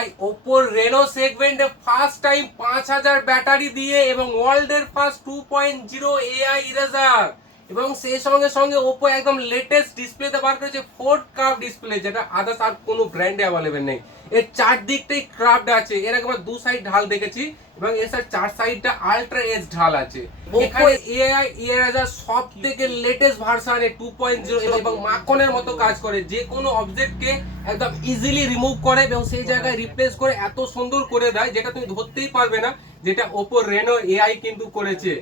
ভাই ওপোর রেনো সেগমেন্টে first time 5000 battery দিয়ে এবং ওয়ার্ল্ডের ফার্স্ট 2.0 এআই ইরেজার এবং সেই সঙ্গে সঙ্গে ওপো একদম লেটেস্ট ডিসপ্লেতে বার করেছে ফোর্ড কার্ভ ডিসপ্লে, যেটা আদার্স আর কোনো ব্র্যান্ডে অ্যাভেলেবেল নেই। এর চারদিকটাই ক্রাফট আছে, এর একবার দু সাইড ঢাল দেখেছি এবং এর চার সাইডটা আল্ট্রা এজ ঢাল আছে। এখানে এআই ইরেজার সব থেকে লেটেস্ট ভার্সনে 2.0 এবং মাখনের মতো কাজ করে, যে কোনো অবজেক্টকে একদম ইজিলি রিমুভ করে এবং সেই জায়গায় রিপ্লেস করে এত সুন্দর করে দেয় যেটা তুমি ধরতেই পারবে না, যেটা ওপো রেনো এআই কিন্তু করেছে।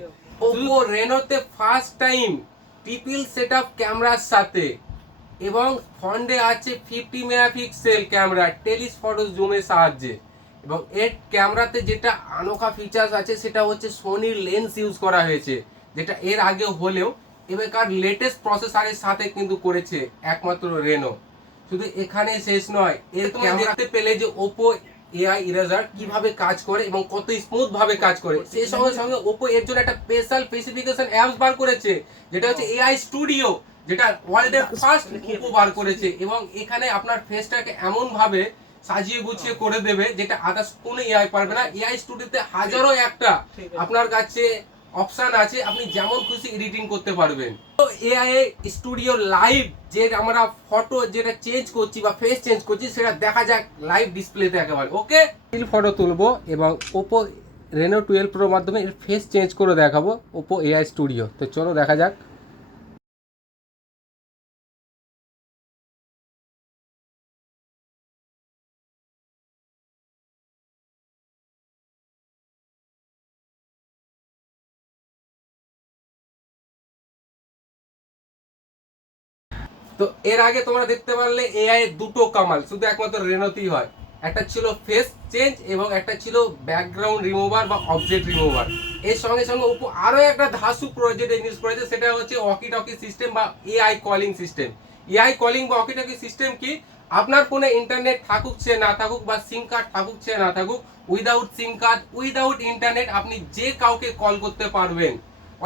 ওপো রেনোতে ফার্স্ট টাইম ট্রিপল সেটআপ ক্যামেরার সাথে এবং ফ্রন্টে আছে 50 মেগাপিক্সেল ক্যামেরা টেলিফটো জুমের সাহায্যে, এবং এর ক্যামেরাতে যেটা আনোখা ফিচার্স আছে সেটা হচ্ছে সোনির লেন্স ইউজ করা হয়েছে, যেটা এর আগে হলেও এবারকার লেটেস্ট প্রসেসরের সাথে কিন্তু করেছে একমাত্র রেনো। শুধু এখানে শেষ নয়, এর ক্যামেরাতে পেলে যে ওপো এআই ইরেজার কিভাবে কাজ করে এবং কত স্মুথ ভাবে কাজ করে, সেই সঙ্গে সঙ্গে ওপো এর জন্য একটা স্পেশাল স্পেসিফিকেশন অ্যাপস বার করেছে, যেটা হচ্ছে এআই স্টুডিও, যেটা ওয়ার্ল্ডের ফার্স্ট ওপো বার করেছে এবং এখানে আপনার ফেসটাকে এমন ভাবে সাজিয়ে গুছিয়ে করে দেবে যেটা আদার্স কোনো এআই পারবে না। এআই স্টুডিওতে হাজারো একটা আপনার কাছে অপশন আছে, আপনি যেমন খুশি এডিটিং করতে পারবেন। তো এআই স্টুডিও লাইভ যে আমরা ফটো যেটা চেঞ্জ করছি বা ফেস চেঞ্জ করছি সেটা দেখা যাক লাইভ ডিসপ্লেতে একেবারে। ওকে, স্টিল ফটো তুলবো এবং ওপো রেনো 12 প্রোর মাধ্যমে এর ফেস চেঞ্জ করে দেখাবো ওপো এআই স্টুডিও। তো চলো দেখা যাক। তো এর আগে তোমরা দেখতে পারলে এআই এর দুটো কামাল শুধু একমাত্র রেনোতেই হয়, একটা ছিল ফেস চেঞ্জ এবং একটা ছিল ব্যাকগ্রাউন্ড রিমুভার বা অবজেক্ট রিমুভার। এর সঙ্গে সঙ্গে ওপো আরো একটা ধাসু প্রজেক্ট ইউজ করেছে, সেটা হচ্ছে ওয়াকি টকি সিস্টেম বা AI calling system. AI calling বা ওয়াকি টকি সিস্টেম কি, আপনার ফোনে ইন্টারনেট থাকুক সে না থাকুক বা সিম কার্ড থাকুক সে না থাকুক, উইদাউট সিম কার্ড উইদাউট ইন্টারনেট আপনি যে কাউকে কল করতে পারবেন।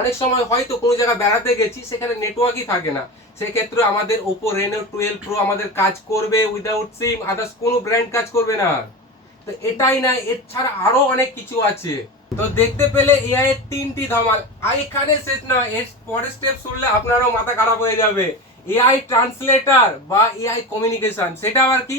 অনেক সময় হয়তো কোনো জায়গায় বেড়াতে গেছি, সেখানে নেটওয়ার্কই থাকে না, সেক্ষেত্রে আমাদের ওপো রেনো 12 প্রো আমাদের কাজ করবে উইদাউট সিম, আদার্স কোনো ব্র্যান্ড কাজ করবে না। তো এটাই না, এর ছাড়া আরো অনেক কিছু আছে। তো দেখতে পেলে এআই এর তিনটি ধামাল, আর এখানে শেষ না, এর পরের স্টেপ শুনলে আপনারও মাথা খারাপ হয়ে যাবে। এআই ট্রান্সলেটর বা এআই কমিউনিকেশন, সেটা আবার কি,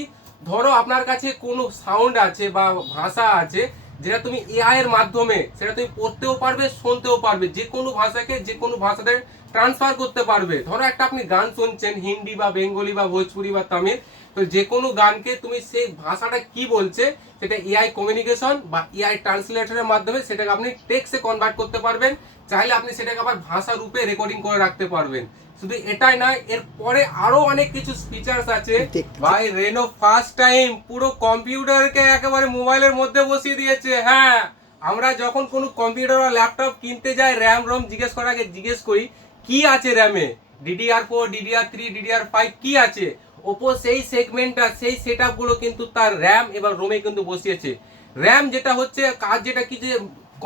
ধরো আপনার কাছে কোনো সাউন্ড আছে বা ভাষা আছে যেটা তুমি এআই এর মাধ্যমে সেটা তুমি পড়তেও পারবে শুনতেও পারবে, যে কোনো ভাষাকে যে কোনো ভাষাতে ট্রান্সফার করতে পারবে। ধরো একটা আপনি গান শুনছেন হিন্দি বা বেঙ্গলি বা ভোজপুরি বা তামিল, তো যে কোনো গানকে তুমি সেই ভাষাটা কি বলছে সেটা এআই কমিউনিকেশন বা এআই ট্রান্সলেটরের মাধ্যমে সেটাকে আপনি টেক্সটে কনভার্ট করতে পারবেন, চাইলে আপনি সেটাকে আবার ভাষা রূপে রেকর্ডিং করে রাখতে পারবেন। শুধু এটাই নয়, এর পরে আরো অনেক কিছু ফিচার্স আছে। ভাই রেনো ফার্স্ট টাইম পুরো কম্পিউটারকে একেবারে মোবাইলের মধ্যে বসিয়ে দিয়েছে। হ্যাঁ, আমরা যখন কোনো কম্পিউটার বা ল্যাপটপ কিনতে যাই র্যাম রোম জিজ্ঞেস করার আগে জিজ্ঞেস করি কি আছে র্যামে, DDR4 DDR3 DDR5 কি আছে। ওপো সেই সেগমেন্টটা সেই সেটআপ গুলো কিন্তু তার র্যাম এবং রোমে কিন্তু বসিয়েছে। র্যাম যেটা হচ্ছে কাজ, যেটা কি যে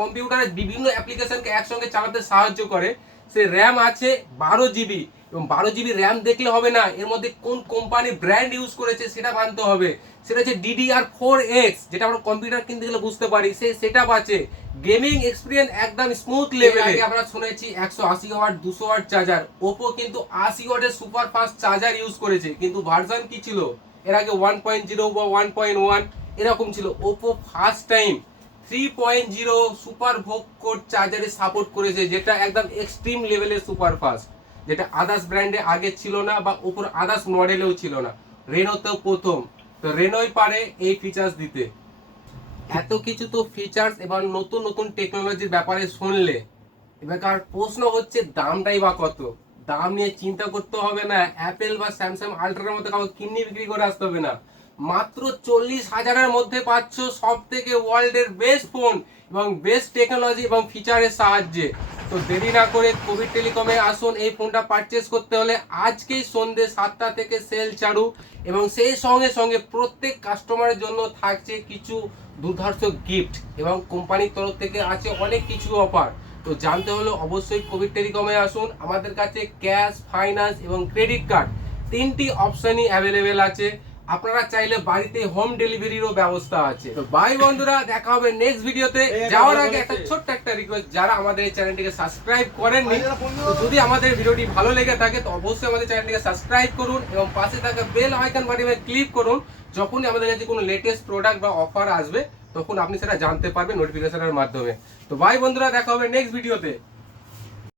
কম্পিউটারের বিভিন্ন অ্যাপ্লিকেশনকে একসঙ্গে চালাতে সাহায্য করে, সে র্যাম আছে 12 জিবি, এবং 12 জিবি র্যাম দেখলে হবে না, এর মধ্যে কোন কোম্পানি ব্র্যান্ড ইউজ করেছে সেটা মানতে হবে। সেটা হচ্ছে DDR4X, যেটা আমরা কম্পিউটার কিনতে গেলে বুঝতে পারি, সেই সেটআপ আছে। গেমিং এক্সপিরিয়েন্স একদম স্মুথ লেভেলে। আমরা শুনেছি 180 ওয়াট 200 ওয়াট চার্জার, ওপো কিন্তু 80 ওয়াটের সুপার ফাস্ট চার্জার ইউজ করেছে, কিন্তু ভার্সন কি ছিল এর আগে 1.0 বা 1.1 এরকম ছিল। Oppo first time 3.0 super VOOC কোড চার্জারে সাপোর্ট করেছে, যেটা একদম এক্সট্রিম লেভেলের সুপার ফাস্ট, যেটা আদার্স ব্র্যান্ডে আগে ছিল না বা ওপর আদার্স মডেলেও ছিল না। রেনোতেও প্রথম, তো রেনোই পারে এই ফিচার্স দিতে। এত কিছু তো ফিচার্স এবং নতুন নতুন টেকনোলজির ব্যাপারে শুনলে এবার প্রশ্ন হচ্ছে দামটাই বা কত। দাম নিয়ে চিন্তা করতে হবে না, অ্যাপেল বা স্যামসাং আল্ট্রার মতো কাউকে কিনে বিক্রি করে আসতে হবে না, মাত্র 40,000-এর মধ্যে পাচ্ছ সব থেকে ওয়ার্ল্ডের বেস্ট ফোন এবং বেস্ট টেকনোলজি এবং ফিচারের সাহায্যে। তো দেরি না করে কোভিড টেলিকমে আসুন, এই ফোনটা পারচেস করতে হলে আজকেই সন্ধ্যে 7টা থেকে সেল চালু, এবং সেই সঙ্গে সঙ্গে প্রত্যেক কাস্টমারের জন্য থাকছে কিছু দুর্ধর্ষ গিফট এবং কোম্পানির তরফ থেকে আছে অনেক কিছু অফার। তো জানতে হলে অবশ্যই কোভিড টেলিকমে আসুন, আমাদের কাছে ক্যাশ, ফাইন্যান্স এবং ক্রেডিট কার্ড তিনটি অপশনই অ্যাভেলেবেল আছে। আপনারা চাইলে বাড়িতে হোম ডেলিভারিরও ব্যবস্থা আছে। তো বাই বন্ধুরা, দেখা হবে নেক্সট ভিডিওতে। যাওয়ার আগে একটা ছোট্ট একটা রিকোয়েস্ট, যারা আমাদের এই চ্যানেলটিকে সাবস্ক্রাইব করেননি, তো যদি আমাদের ভিডিওটি ভালো লেগে থাকে তো অবশ্যই আমাদের চ্যানেলটিকে সাবস্ক্রাইব করুন এবং পাশে থাকা বেল আইকন বাটনে ক্লিক করুন। যখনই আমাদের কাছে কোনো লেটেস্ট প্রোডাক্ট বা অফার আসবে তখন আপনি সেটা জানতে পারবেন নোটিফিকেশনের মাধ্যমে। তো বাই বন্ধুরা, দেখা হবে নেক্সট ভিডিওতে।